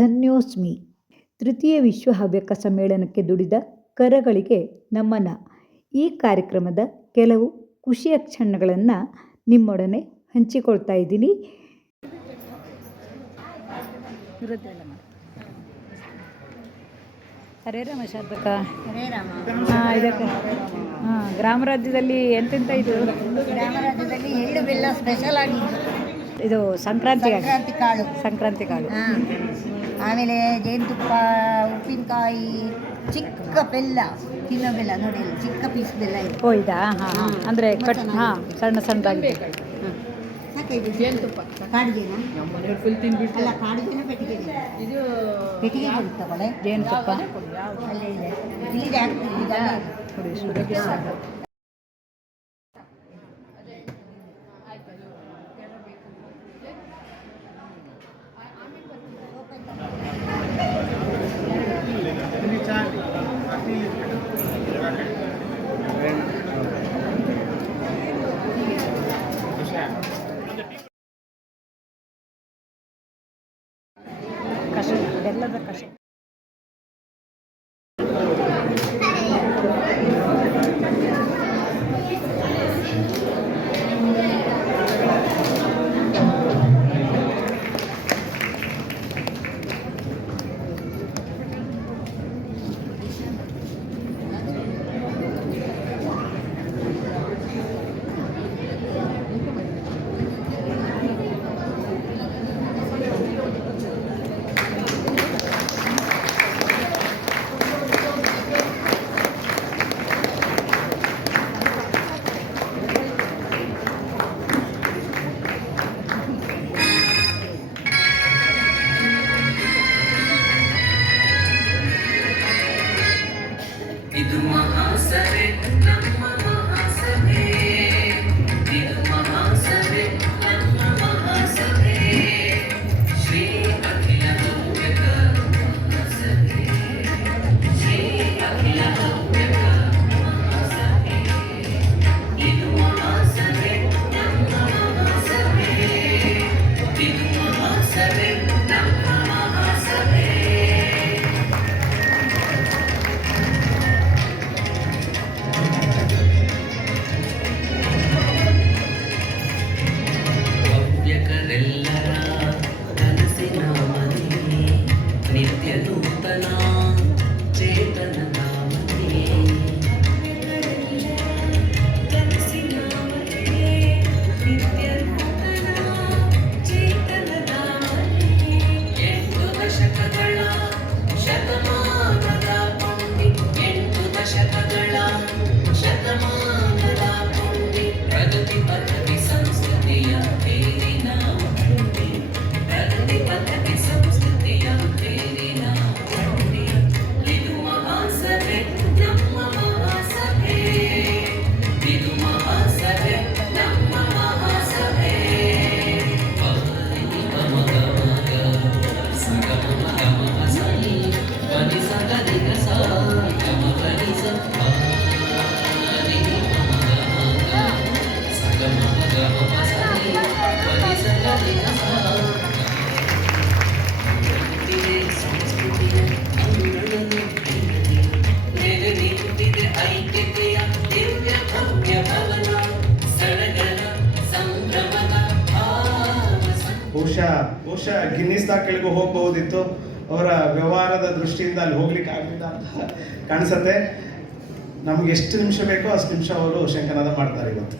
ಧನ್ಯೋಸ್ಮಿ. ತೃತೀಯ ವಿಶ್ವ ಹವ್ಯಕ ಸಮ್ಮೇಳನಕ್ಕೆ ದುಡಿದ ಕರಗಳಿಗೆ ನಮನ. ಈ ಕಾರ್ಯಕ್ರಮದ ಕೆಲವು ಖುಷಿಯ ಕ್ಷಣಗಳನ್ನು ನಿಮ್ಮೊಡನೆ ಹಂಚಿಕೊಳ್ತಾ ಇದ್ದೀನಿ. ಹರೇ ರಾಮ ರಾಮ. ಹಾಂ ಇದಕ್ಕೆ ಹಾಂ ಗ್ರಾಮ ರಾಜ್ಯದಲ್ಲಿ ಎಂತೆಂತ ಇದು? ಗ್ರಾಮ ರಾಜ್ಯದಲ್ಲಿ ಎಳ್ಳು ಬೆಲ್ಲ ಸ್ಪೆಷಲ್ ಆಗಿ. ಇದು ಸಂಕ್ರಾಂತಿ ಸಂಕ್ರಾಂತಿ ಕಾಳು. ಸಂಕ್ರಾಂತಿ ಕಾಳು. ಆಮೇಲೆ ಜೇನುತುಪ್ಪ ಉಪ್ಪಿನಕಾಯಿ ಚಿಕ್ಕ ಬೆಲ್ಲ ತಿನ್ನೋ ಬೆಲ್ಲ ನೋಡಿ ಚಿಕ್ಕ ಪೀಸ್ ಬೆಲ್ಲ ಇದೆ. ಓ ಇದಾ? ಹಾಂ ಹಾಂ. ಅಂದರೆ ಕಟ್ ಹಾಂ ಸಣ್ಣ ಸಣ್ಣದಾಗಿ ಹಾಂ ಸಾಕೆ ಇದು? ಜೇನುತುಪ್ಪ. ಕಾಡಿಗೆನ? ಅಲ್ಲ ಕಾಡಿಗೆನ ಪೆಟ್ಟಿಗೆ ಇದು ಪೆಟ್ಟಿಗೆ ಬಂತು ತಗೊಳ್ಳೆ. ಜೇನುತುಪ್ಪ. ಅಲ್ಲೇ ಇದೆ. ಇಲ್ಲಿಗೆ ಹಾಕ್ತೀನಿ ಈಗ ಬಹುಶಃ ಬಹುಶಃ ಗಿನ್ನಿಸ್ ದಾಖಲೆಗೂ ಹೋಗಬಹುದಿತ್ತು. ಅವರ ವ್ಯವಹಾರದ ದೃಷ್ಟಿಯಿಂದ ಅಲ್ಲಿ ಹೋಗ್ಲಿಕ್ಕೆ ಆಗಲಿಲ್ಲ ಅಂತ ಕಾಣಿಸುತ್ತೆ. ನಮ್ಗೆ ಎಷ್ಟು ನಿಮಿಷ ಬೇಕೋ ಅಷ್ಟು ನಿಮಿಷ ಅವರು ಶಂಕನಾದ ಮಾಡ್ತಾರೆ ಇವತ್ತು.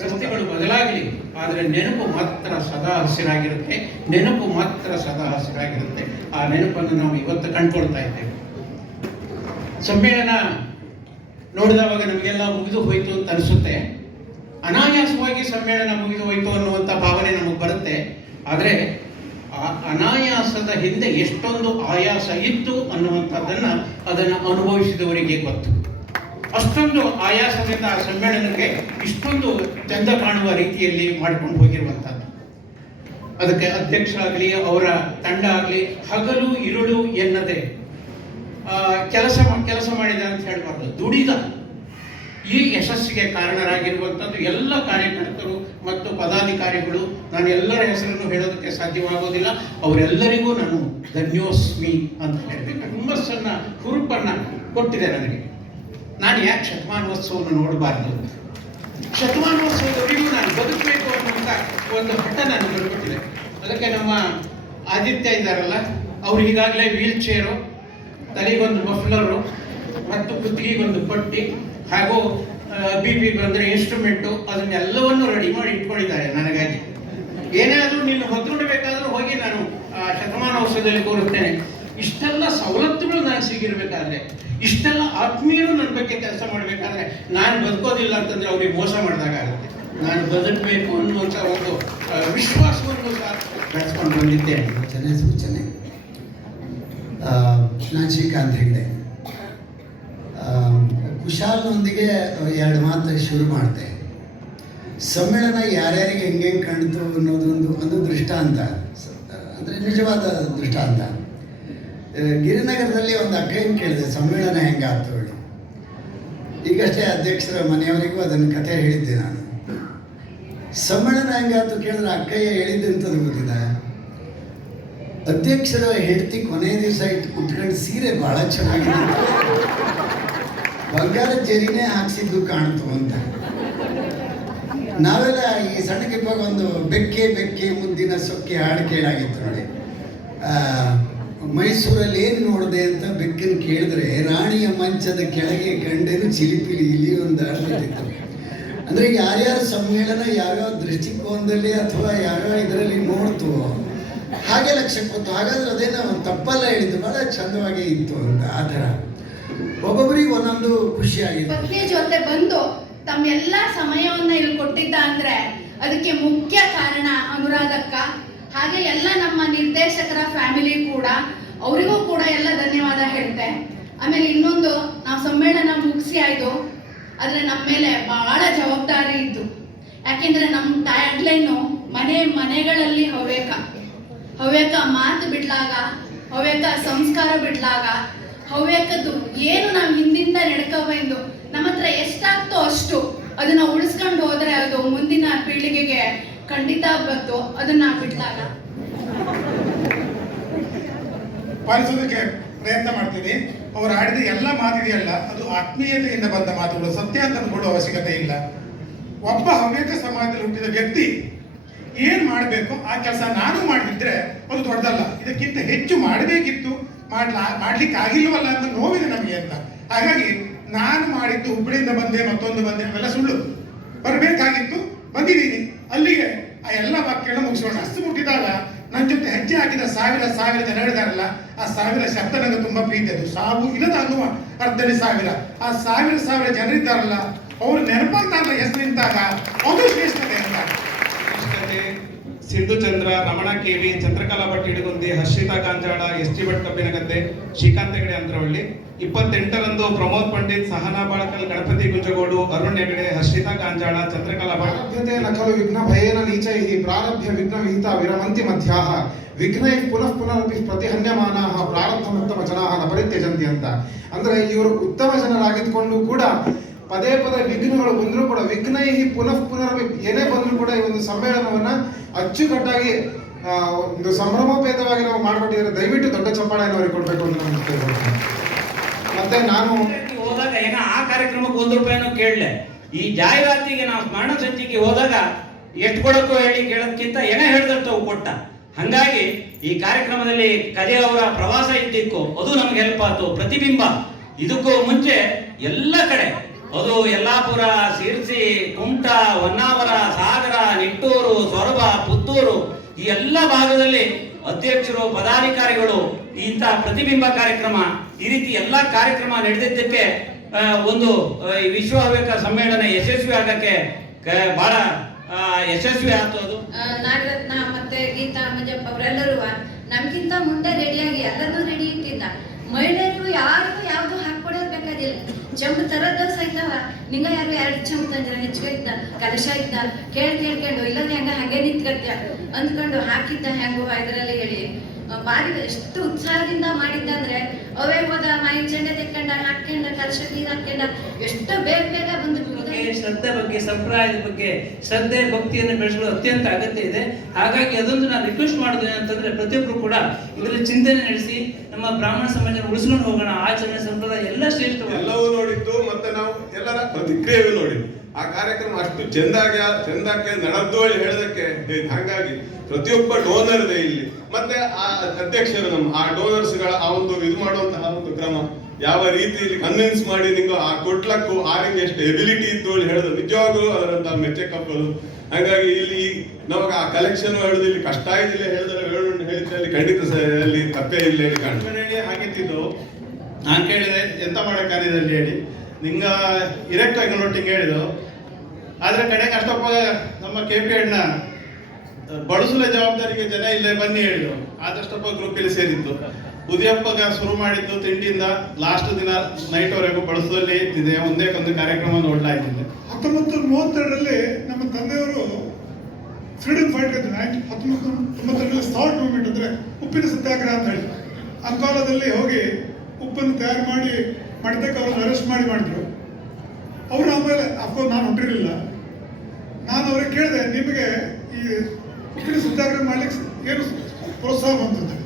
ರಸ್ತೆಗಳು ಬದಲಾಗಲಿ, ಆದರೆ ನೆನಪು ಮಾತ್ರ ಸದಾ ಹಸಿರಾಗಿರುತ್ತೆ, ನೆನಪು ಮಾತ್ರ ಸದಾ ಹಸಿರಾಗಿರುತ್ತೆ. ಆ ನೆನಪನ್ನು ನಾವು ಇವತ್ತು ಕಂಡುಕೊಳ್ತಾ ಇದ್ದೇವೆ. ಸಮ್ಮೇಳನ ನೋಡಿದವಾಗ ನಮಗೆಲ್ಲ ಮುಗಿದು ಹೋಯಿತು ಅಂತ ಅನಿಸುತ್ತೆ. ಅನಾಯಾಸವಾಗಿ ಸಮ್ಮೇಳನ ಮುಗಿದು ಹೋಯಿತು ಅನ್ನುವಂಥ ಭಾವನೆ ನಮಗೆ ಬರುತ್ತೆ. ಆದರೆ ಆ ಅನಾಯಾಸದ ಹಿಂದೆ ಎಷ್ಟೊಂದು ಆಯಾಸ ಇತ್ತು ಅನ್ನುವಂಥದ್ದನ್ನು ಅದನ್ನು ಅನುಭವಿಸಿದವರಿಗೆ ಗೊತ್ತು. ಅಷ್ಟೊಂದು ಆಯಾಸದಿಂದ ಆ ಸಮ್ಮೇಳನಕ್ಕೆ ಇಷ್ಟೊಂದು ಚಂದ ಕಾಣುವ ರೀತಿಯಲ್ಲಿ ಮಾಡಿಕೊಂಡು ಹೋಗಿರುವಂಥದ್ದು. ಅದಕ್ಕೆ ಅಧ್ಯಕ್ಷ ಆಗಲಿ ಅವರ ತಂಡ ಆಗಲಿ, ಹಗಲು ಇರುಳು ಎನ್ನದೆ ಕೆಲಸ ಕೆಲಸ ಮಾಡಿದ ಅಂತ ಹೇಳಬಾರ್ದು. ದುಡಿದ ಈ ಯಶಸ್ಸಿಗೆ ಕಾರಣರಾಗಿರುವಂಥದ್ದು ಎಲ್ಲ ಕಾರ್ಯಕರ್ತರು ಮತ್ತು ಪದಾಧಿಕಾರಿಗಳು. ನಾನು ಎಲ್ಲರ ಹೆಸರನ್ನು ಹೇಳೋದಕ್ಕೆ ಸಾಧ್ಯವಾಗೋದಿಲ್ಲ. ಅವರೆಲ್ಲರಿಗೂ ನಾನು ಧನ್ಯೋಸ್ಮಿ ಅಂತ ಹೇಳಬೇಕು ಹುಮ್ಮಸ್ಸನ್ನು ಹುರುಪನ್ನು ಕೊಟ್ಟಿದೆ ನನಗೆ. ನಾನು ಯಾಕೆ ಶತಮಾನೋತ್ಸವವನ್ನು ನೋಡಬಾರ್ದು? ಶತಮಾನೋತ್ಸವದವರೆಗೂ ನಾನು ಬದುಕಬೇಕು ಅನ್ನುವಂಥ ಒಂದು ಹಠ ನಾನು ಬರ್ಬಿಟ್ಟಿದೆ ಅದಕ್ಕೆ ನಮ್ಮ ಆದಿತ್ಯ ಇದ್ದಾರಲ್ಲ, ಅವ್ರು ಈಗಾಗಲೇ ವೀಲ್ ಚೇರು, ತಲೆಗೊಂದು ಮಫ್ಲರು ಮತ್ತು ಕುತ್ತಿಗೆಗೊಂದು ಪಟ್ಟಿ ಹಾಗೂ ಬಿ ಪಿ ಬಂದರೆ ಇನ್ಸ್ಟ್ರೂಮೆಂಟು ಅದನ್ನೆಲ್ಲವನ್ನು ರೆಡಿ ಮಾಡಿ ಇಟ್ಕೊಂಡಿದ್ದಾರೆ ನನಗಾಗಿ. ಏನೇ ಆದರೂ ನೀನು ಹೊತ್ಕೊಳ್ಬೇಕಾದ್ರೂ ಹೋಗಿ ನಾನು ಶತಮಾನೋತ್ಸವದಲ್ಲಿ ಕೋರುತ್ತೇನೆ ಇಷ್ಟೆಲ್ಲ ಸವಲತ್ತುಗಳು ನಾನು ಸಿಗಿರ್ಬೇಕಾದ್ರೆ ಇಷ್ಟೆಲ್ಲ ಆತ್ಮೀಯರು ನನ್ನ ಬಗ್ಗೆ ಕೆಲಸ ಮಾಡಬೇಕಾದ್ರೆ ನಾನು ಬದುಕೋದಿಲ್ಲ ಅಂತಂದ್ರೆ ಅವ್ರಿಗೆ ಮೋಸ ಮಾಡಿದಾಗ ಆಗುತ್ತೆ. ನಾನು ಬದುಕಬೇಕು ಅನ್ನುವಂಥ ಒಂದು ವಿಶ್ವಾಸವನ್ನು ಸಹ ಬೆಳೆಸ್ಕೊಂಡು ಬಂದಿದ್ದೆ. ಸೂಚನೆ. ಸೂಚನೆ ನಾನು ಶ್ರೀಕಾಂತ್ ಹೇಳಿದೆ ಕುಶಾಲ್ನೊಂದಿಗೆ ಎರಡು ಮಾತು ಶುರು ಮಾಡಿದೆ ಸಮ್ಮೇಳನ ಯಾರ್ಯಾರಿಗೆ ಹೆಂಗೆ ಕಾಣ್ತು ಅನ್ನೋದೊಂದು, ಒಂದು ದೃಷ್ಟಾಂತ. ಅಂದರೆ ನಿಜವಾದ ದೃಷ್ಟಾಂತ. ಗಿರಿನಗರದಲ್ಲಿ ಒಂದು ಅಕ್ಕಯ್ಯನ ಕೇಳಿದೆ, ಸಮ್ಮೇಳನ ಹೆಂಗಾಯ್ತು ಹೇಳಿ. ಈಗಷ್ಟೇ ಅಧ್ಯಕ್ಷರ ಮನೆಯವರಿಗೂ ಅದನ್ನು ಕಥೆ ಹೇಳಿದ್ದೆ ನಾನು. ಸಮ್ಮೇಳನ ಹೆಂಗಾಯ್ತು ಕೇಳಿದ್ರೆ ಅಕ್ಕಯ್ಯ ಹೇಳಿದ್ದಂಥದ್ದು ಗೊತ್ತಿದೆ? ಅಧ್ಯಕ್ಷರ ಹೆಂಡತಿ ಕೊನೆ ದಿವಸ ಇಟ್ಟು ಕುತ್ಕೊಂಡು ಸೀರೆ ಬಹಳ ಚೆನ್ನಾಗಿದೆ. ಬಂಗಾರ ಜರಿನೇ ಹಾಕ್ಸಿದ್ದು ಕಾಣ್ತು ಅಂತ. ನಾವೆಲ್ಲ ಈ ಸಣ್ಣಕ್ಕಿಪ್ಪಾಗ ಒಂದು ಬೆಕ್ಕೆ ಬೆಕ್ಕೆ, ಮುದ್ದಿನ ಸೊಕ್ಕೆ ಹಾಡು ಕೇಳಾಗಿತ್ತು ನೋಡಿ. ಮೈಸೂರಲ್ಲಿ ಏನು ನೋಡಿದೆ ಅಂತ ಬೆಕ್ಕನ್ನು ಕೇಳಿದ್ರೆ ರಾಣಿಯ ಮಂಚದ ಕೆಳಗೆ ಕಂಡೇನು ಚಿಲಿಪಿಲಿ ಇಲ್ಲಿ ಒಂದು ಹಾಡ್ಬಿಟ್ಟಿತ್ತು ಅಂದರೆ ಯಾರ್ಯಾರ ಸಮ್ಮೇಳನ ಯಾವ್ಯಾವ ದೃಷ್ಟಿಕೋನದಲ್ಲಿ ಅಥವಾ ಯಾವ್ಯಾವ ಇದರಲ್ಲಿ ನೋಡ್ತು ಹಾಗೆ ಲಕ್ಷ್ಯ ಕೊತ್ತು. ಹಾಗಾದ್ರೆ ಅದೇನೋ ತಪ್ಪಲ್ಲ ಹೇಳಿದ್ದು ಬಹಳ ಚಂದವಾಗಿ ಇತ್ತು ಅಂತ ಆ ಥರ. ಒಬ್ಬೊಬ್ಬರಿಗೆ ಒಂದೊಂದು ಖುಷಿಯಾಗಿದೆ ಪತ್ನಿ ಜೊತೆ ಬಂದು ತಮ್ಮೆಲ್ಲ ಸಮಯವನ್ನ ಇಲ್ಲಿ ಕೊಟ್ಟಿದ್ದ ಅಂದ್ರೆ ಅದಕ್ಕೆ ಮುಖ್ಯ ಕಾರಣ ಅನುರಾಧಕ್ಕ. ಹಾಗೆ ಎಲ್ಲ ನಮ್ಮ ನಿರ್ದೇಶಕರ ಫ್ಯಾಮಿಲಿ ಕೂಡ, ಅವರಿಗೂ ಕೂಡ ಎಲ್ಲ ಧನ್ಯವಾದ ಹೇಳ್ತೆ. ಆಮೇಲೆ ಇನ್ನೊಂದು, ನಾವು ಸಮ್ಮೇಳನ ಮುಗಿಸಿ ಆಯ್ತು ಆದ್ರೆ ನಮ್ಮ ಮೇಲೆ ಬಹಳ ಜವಾಬ್ದಾರಿ ಇತ್ತು ಯಾಕೆಂದ್ರೆ ನಮ್ಮ ಟ್ಯಾಗ್ಲೈನು ಮನೆ ಮನೆಗಳಲ್ಲಿ ಹವ್ಯಕ. ಹವ್ಯಕ ಮಾತು ಬಿಡ್ಲಾಗ, ಹವ್ಯಕ ಸಂಸ್ಕಾರ ಬಿಡ್ಲಾಗ, ಹವ್ಯಕದ್ದು ಏನು ನಾವು ಹಿಂದಿಂದ ನಡ್ಕೊಬಂದು ನಮ್ಮ ಹತ್ರ ಎಷ್ಟಾಗ್ತೋ ಅಷ್ಟು, ಅದನ್ನ ಉಳಿಸ್ಕೊಂಡು ಹೋದ್ರೆ ಅದು ಮುಂದಿನ ಪೀಳಿಗೆಗೆ ಖಂಡಿತ ಬಂತು, ಅದನ್ನ ಬಿಡ್ಲಾಗ ಪಾಲಿಸೋದಕ್ಕೆ ಪ್ರಯತ್ನ ಮಾಡ್ತೀನಿ. ಅವರು ಆಡಿದ ಎಲ್ಲ ಮಾತಿದೆಯಲ್ಲ, ಅದು ಆತ್ಮೀಯತೆಯಿಂದ ಬಂದ ಮಾತುಗಳು. ಸತ್ಯ ಅಂತ ಅನ್ಕೊಳ್ಳೋ ಅವಶ್ಯಕತೆ ಇಲ್ಲ. ಒಬ್ಬ ಹವ್ಯಕ ಸಮಾಜದಲ್ಲಿ ಹುಟ್ಟಿದ ವ್ಯಕ್ತಿ ಏನ್ ಮಾಡಬೇಕು, ಆ ಕೆಲಸ ನಾನು ಮಾಡಿದ್ರೆ ಅದು ದೊಡ್ಡದಲ್ಲ. ಇದಕ್ಕಿಂತ ಹೆಚ್ಚು ಮಾಡಬೇಕಿತ್ತು, ಮಾಡ್ಲಾ ಮಾಡ್ಲಿಕ್ಕೆ ಆಗಿಲ್ವಲ್ಲ ಅಂತ ನೋವಿದೆ ನಮಗೆ ಅಂತ. ಹಾಗಾಗಿ ನಾನು ಮಾಡಿದ್ದು ಹುಬ್ಬಳ್ಳಿಯಿಂದ ಬಂದೆ, ಮತ್ತೊಂದು ಬಂದೆ, ಅವೆಲ್ಲ ಸುಳ್ಳು. ಬರಬೇಕಾಗಿತ್ತು, ಬಂದಿದ್ದೀನಿ. ಅಲ್ಲಿಗೆ ಆ ಎಲ್ಲ ವಾಕ್ಯಗಳನ್ನ ಮುಗಿಸೋಣ. ಅಷ್ಟು ಮುಟ್ಟಿದಾಗ ನನ್ನ ಜೊತೆ ಹೆಜ್ಜೆ ಹಾಕಿದ ಸಾವಿರ ಸಾವಿರ ಜನ ಹೇಳಿದಾರಲ್ಲ, ಆ ಸಾವಿರ ಶಬ್ದ ನನಗೆ ತುಂಬಾ ಪ್ರೀತಿ. ಅದು ಸಾವು ಇಲ್ಲದ ಅನ್ನುವ ಅರ್ಧದಲ್ಲಿ ಸಾವಿರ. ಆ ಸಾವಿರ ಸಾವಿರ ಜನರಿದ್ದಾರಲ್ಲ, ಅವರು ನೆನಪಾಗ್ತಾರಲ್ಲ ಹೆಸರು ನಿಂತಾಗ? ಅದು ಶ್ರೇಷ್ಠತೆ. Sindhu Chandra Ramana K V, Chandrakala Bhat Idagundi Harshita Kanjala S T Bhat Kabbinagadde, Srikanth Hegde Andravalli. ಇಪ್ಪತ್ತೆಂಟರಂದು Pramod Pandit, Sahana Balakal, Ganapati Gunjagodu, Arun Hegde, Harshita Kanjala Chandrakala Bhat. ನಕಲು ವಿಘ್ನ ಭಯೇನ ನೀಚೈಃ ಪ್ರಾರಭ್ಯ ವಿಘ್ನ ವಿಹಿತ ವಿರಮಂತಿ ಮಧ್ಯಾಹ. ವಿಘ್ನೈಃ ಪುನಃ ಪುನರಪಿ ಪ್ರತಿಹನ್ಯಮಾನ ಪ್ರಾರಬ್ಧಮುತ್ತಮ ಜನಾಹ ನ ಪರಿತ್ಯಜಂತಿ ಅಂತ. ಅಂದ್ರೆ ಇವರು ಉತ್ತಮ ಜನರಾಗಿದ್ಕೊಂಡು ಕೂಡ ಪದೇ ಪದೇ ವಿಘ್ನಗಳು ಬಂದರೂ ಕೂಡ ವಿಘ್ನೈಹಿ ಪುನಃ ಪುನರ್ ಏನೇ ಬಂದರೂ ಕೂಡ ಈ ಒಂದು ಸಮ್ಮೇಳನವನ್ನು ಅಚ್ಚುಕಟ್ಟಾಗಿ ಒಂದು ಸಂಭ್ರಮೋಪೇತವಾಗಿ ನಾವು ಮಾಡಿಕೊಟ್ಟಿದ್ದಾರೆ. ದಯವಿಟ್ಟು ದೊಡ್ಡ ಚಪ್ಪಾಳೆಯನ್ನು ಅವರಿಗೆ ಕೊಡಬೇಕು ಅಂತ ನಾನು ಮತ್ತೆ ನಾನು ಹೋದಾಗ ಏನ ಆ ಕಾರ್ಯಕ್ರಮಕ್ಕೆ ಒಂದು ರೂಪಾಯಿನೂ ಕೇಳಲೆ. ಈ ಜಾಹೀರಾತಿಗೆ ನಾವು ಸ್ಮರಣ ಸಂಚಿಕೆ ಹೋದಾಗ ಎಷ್ಟು ಕೊಡಕ್ಕೋ ಹೇಳಿ ಕೇಳೋದಕ್ಕಿಂತ ಏನೇ ಹೇಳ್ದಷ್ಟು ಕೊಟ್ಟ. ಹಂಗಾಗಿ ಈ ಕಾರ್ಯಕ್ರಮದಲ್ಲಿ ಕಲೆ ಅವರ ಪ್ರವಾಸ ಇದ್ದಿಕ್ಕು ಅದು ನಮ್ಗೆ ಹೆಲ್ಪ್ ಆಯ್ತು, ಪ್ರತಿಬಿಂಬ. ಇದಕ್ಕೂ ಮುಂಚೆ ಎಲ್ಲ ಕಡೆ ಅದು ಯಲ್ಲಾಪುರ ಶಿರ್ಸಿ ಕುಮಟ, ಹೊನ್ನಾವರ, ಸಾಗರ, ನಿಟ್ಟೂರು, ಸೊರಬ, ಪುತ್ತೂರು ಈ ಎಲ್ಲ ಭಾಗದಲ್ಲಿ ಅಧ್ಯಕ್ಷರು, ಪದಾಧಿಕಾರಿಗಳು ಇಂಥ ಪ್ರತಿಬಿಂಬ ಕಾರ್ಯಕ್ರಮ, ಈ ರೀತಿ ಎಲ್ಲ ಕಾರ್ಯಕ್ರಮ ನಡೆದಿದ್ದಕ್ಕೆ ಒಂದು ವಿಶ್ವ ಹವ್ಯಕ ಸಮ್ಮೇಳನ ಯಶಸ್ವಿ ಆಗಕ್ಕೆ ಬಹಳ ಯಶಸ್ವಿ ಆಯ್ತು ಅದು. ನಾಗರತ್ನ ಮತ್ತೆ ಗೀತಾ ಮಂಜಪ್ಪ ಅವರೆಲ್ಲರೂ ನಮ್ಗಿಂತ ಮುಂದೆ ರೆಡಿಯಾಗಿ ಎಲ್ಲರೂ ರೆಡಿ ಇಟ್ಟಿದ್ದ. ಮಹಿಳೆಯರಿಗೂ ಯಾರಿಗೂ ಯಾವ್ದು ಹಾಕೊಡೋದು ಬೇಕಾಗಿಲ್ಲ. ಚೆಂಬು ತರದ ಸಹಿತವ ನಿಂಗ ಯಾರು ಎರಡು ಚೆಂಬು ತಂದ್ರ? ಹೆಚ್ಚಿಗೆ ಇದ್ದ ಕಲಶ ಇದ್ದ ಕೇಳಿ ಕೇಳ್ಕೊಂಡು ಇಲ್ಲದ ಹೆಂಗ? ಹಂಗೆ ನಿಂತ್ಕತ್ಯ ಅಂದ್ಕೊಂಡು ಹಾಕಿದ್ದ ಹೆಂಗು ಇದರಲ್ಲಿ ಹೇಳಿ. ಬಾರಿ ಎಷ್ಟು ಉತ್ಸಾಹದಿಂದ ಮಾಡಿದ್ದಂದ್ರೆ ಅವೇ ಹೋದ ಮಾಯಿ ಚೆಂಡೆ ತೆಕ್ಕೊಂಡ ಹಾಕೊಂಡ ಕಲಶ ನೀರು ಹಾಕೊಂಡ ಎಷ್ಟು ಬೇಗ ಬೇಗ ಬಂದು ಬಗ್ಗೆ, ಶ್ರದ್ಧೆ ಬಗ್ಗೆ, ಸಂಪ್ರದಾಯದ ಬಗ್ಗೆ, ಶ್ರದ್ಧೆ, ಭಕ್ತಿಯನ್ನು ಬೆಳೆಸಲು ಅತ್ಯಂತ ಅಗತ್ಯ ಇದೆ. ಹಾಗಾಗಿ ಅದೊಂದು ನಾನು ರಿಕ್ವೆಸ್ಟ್ ಮಾಡ್ದೆ ಅಂತಂದ್ರೆ ಪ್ರತಿಯೊಬ್ಬರು ಕೂಡ ಇದರಲ್ಲಿ ಚಿಂತನೆ ನಡೆಸಿ, ನಮ್ಮ ಬ್ರಾಹ್ಮಣ ಸಮಾಜ ಉಳಿಸ್ಕೊಂಡು ಹೋಗೋಣ, ಆಚರಣೆ, ಸಂಪ್ರದಾಯ ಎಲ್ಲ ಶ್ರೇಷ್ಠ ಎಲ್ಲವೂ ನೋಡಿದ್ದು ಮತ್ತೆ ನಾವು ಎಲ್ಲರ ಪ್ರತಿಕ್ರಿಯೆ ನೋಡಿದ್ದು. ಆ ಕಾರ್ಯಕ್ರಮ ಅಷ್ಟು ಚೆಂದಾಗಿ, ಚೆಂದಕ್ಕೆ ನಡೆದು ಹೇಳಿ ಹೇಳೋದಕ್ಕೆ ಹಾಗಾಗಿ ಪ್ರತಿಯೊಬ್ಬ ಡೋನರ್ ಇದೆ ಇಲ್ಲಿ. ಮತ್ತೆ ಆ ಅಧ್ಯಕ್ಷರು ನಮ್ಮ, ಆ ಡೋನರ್ಸ್ಗಳ ಆ ಒಂದು ಇದು ಮಾಡುವಂತಹ ಒಂದು ಕ್ರಮ ಯಾವ ರೀತಿಯಲ್ಲಿ ಕನ್ವಿನ್ಸ್ ಮಾಡಿ ನಿಂಗೆ ಆ ಕೊಟ್ಲಕ್ಕೂ, ಆ ನಿಂಗೆ ಎಷ್ಟು ಎಬಿಲಿಟಿ ಇತ್ತು ಹೇಳಿ ಹೇಳೋದು ನಿಜವಾಗ್ಲೂ ಅದರಂತ ಮೆಚ್ಚಕಪ್ಪದು ಹಾಗಾಗಿ ಇಲ್ಲಿ ನಮಗೆ ಆ ಕಲೆಕ್ಷನ್ ಹೇಳೋದು ಇಲ್ಲಿ ಕಷ್ಟ ಇದಿಲ್ಲ ಹೇಳಿದ್ರೆ ಹೇಳು ಅಲ್ಲಿ ಖಂಡಿತ ಅಲ್ಲಿ ತಪ್ಪೇ ಇಲ್ಲ ಹೇಳಿ ಕಾಣ್ತೀನಿ ಹಾಗೆತ್ತಿದ್ದು ನಾನು ಕೇಳಿದೆ, ಎಂತ ಮಾಡೋ ಕಾರ್ಯದಲ್ಲಿ ಹೇಳಿ. ನಿಂಗ ಇರೆಕ್ಟ್ ಆಗಿ ನೋಟಿಂಗ್ ಹೇಳಿದ್ರು ಆದರೆ ಕಡೆಗೆ ಅಷ್ಟಪ್ಪ ನಮ್ಮ ಕೆ ಪಿ ಅಣ್ಣ ಬಳಸಲ ಜವಾಬ್ದಾರಿಗೆ ಜನ ಇಲ್ಲೇ ಬನ್ನಿ ಹೇಳಿದ್ರು. ಆದಷ್ಟಪ್ಪ ಗ್ರೂಪಲ್ಲಿ ಸೇರಿತ್ತು. ಉದಯಪ್ಪಗ ಶುರು ಮಾಡಿದ್ದು ತಿಂಡಿಯಿಂದ ಲಾಸ್ಟ್ ದಿನ ನೈಟ್ ವರೆಗೂ ಬಳಸುವಲ್ಲಿ ಇದ್ದಿದೆ. ಒಂದೇ ಒಂದು ಕಾರ್ಯಕ್ರಮ ನೋಡ್ಲಾಯ್ತಿದೆ ಹತ್ತೊಂಬತ್ತು ನೂರ ಮೂವತ್ತೆರಡರಲ್ಲಿ ನಮ್ಮ ತಂದೆಯವರು ಫ್ರೀಡಮ್ ಫೈಟ್ ಹತ್ತೊಂಬತ್ತು ತೊಂಬತ್ತೆರಡರಲ್ಲಿ ಸ್ಟಾರ್ಟ್ ಮೂವ್ಮೆಂಟ್ ಅಂದರೆ ಉಪ್ಪಿನ ಸತ್ಯಾಗ್ರಹ ಅಂತ ಹೇಳಿ ಆ ಕಾಲದಲ್ಲಿ ಹೋಗಿ ಉಪ್ಪನ್ನು ತಯಾರು ಮಾಡಿ ಮಾಡಿದ್ದಕ್ಕೆ ಅವ್ರನ್ನ ಅರೆಸ್ಟ್ ಮಾಡಿ ಮಾಡಿದ್ರು. ಅವರು ಆಮೇಲೆ ಅಫ್ಕೋರ್ಸ್ ನಾನು ಹುಟ್ಟಿರಲಿಲ್ಲ. ನಾನು ಅವ್ರಿಗೆ ಕೇಳಿದೆ, ನಿಮಗೆ ಈ ಉಪ್ಪಿನ ಸತ್ಯಾಗ್ರಹ ಮಾಡ್ಲಿಕ್ಕೆ ಏನು ಪ್ರೋತ್ಸಾಹ ಬಂತು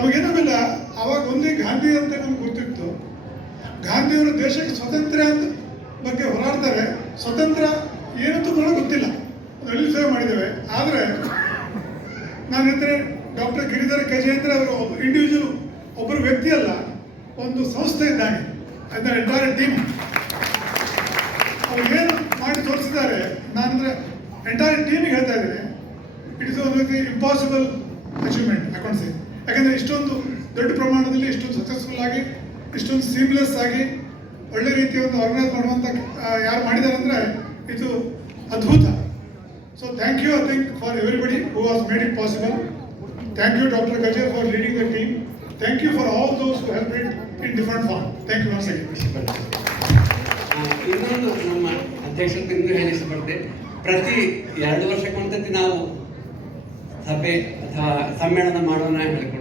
ಅಂತ ತಮಗೇನಾಗಲ್ಲ ಅವಾಗ ಒಂದೇ ಗಾಂಧಿ ಅಂತ ನಮ್ಗೆ ಗೊತ್ತಿತ್ತು. ಗಾಂಧಿಯವರು ದೇಶಕ್ಕೆ ಸ್ವತಂತ್ರ ಅಂತ ಬಗ್ಗೆ ಹೋರಾಡ್ತಾರೆ. ಸ್ವತಂತ್ರ ಏನಂತೂ ಕೂಡ ಗೊತ್ತಿಲ್ಲ. ಅದರಲ್ಲಿ ಸೇವೆ ಮಾಡಿದ್ದೇವೆ. ಆದರೆ ನಾನು ಹೇಳ್ತೇನೆ ಡಾಕ್ಟರ್ ಗಿರಿಧರ ಗಜೇಂದ್ರ ಅವರು ಒಬ್ಬ ಇಂಡಿವಿಜುವಲ್ ಒಬ್ಬರು ವ್ಯಕ್ತಿ ಅಲ್ಲ, ಒಂದು ಸಂಸ್ಥೆ ಇದ್ದಾನೆ. ಅದರ ಎಂಟೈರ್ ಟೀಮ್ ಅವ್ರು ಏನು ಮಾಡಿ ತೋರಿಸಿದ್ದಾರೆ, ನಾನಂದ್ರೆ ಎಂಟೈರ್ ಟೀಮಿಗೆ ಹೇಳ್ತಾ ಇದ್ದೀನಿ. ಇಟ್ ಇಸ್ ಒಂದು ಇಂಪಾಸಿಬಲ್ ಅಚೀವ್ಮೆಂಟ್ ಅಕೌಂಟ್ಸ್ ಯಾಕಂದ್ರೆ ಇಷ್ಟೊಂದು ದೊಡ್ಡ ಪ್ರಮಾಣದಲ್ಲಿ ಇಷ್ಟೊಂದು ಸಕ್ಸಸ್ಫುಲ್ ಆಗಿ, ಇಷ್ಟೊಂದು ಸೀಮ್ಲೆಸ್ ಆಗಿ ಒಳ್ಳೆ ರೀತಿಯ ಒಂದು ಆರ್ಗನೈಸ್ ಮಾಡುವಂತ ಯಾರು ಮಾಡಿದ್ದಾರೆ ಅಂದರೆ ಇದು ಅದ್ಭುತ. So thank you I think for everybody who was made it possible thank you doctor Gajer for leading the team thank you for all those to help it in different form thank you once again ಇನ್ನೊಂದು ನಮ್ಮ ಅಧ್ಯಕ್ಷರಿಗೆ ಇನ್ನೂ ಹೇಳಿಸಬಾರ್ದೆ ಪ್ರತಿ ಎರಡು ವರ್ಷಕ್ಕೊಂದ್ಸತಿ ನಾವು ಸಭೆ ಅಥವಾ ಸಮ್ಮೇಳನ ಮಾಡೋಣ ಹೇಳಿಕೊಂಡು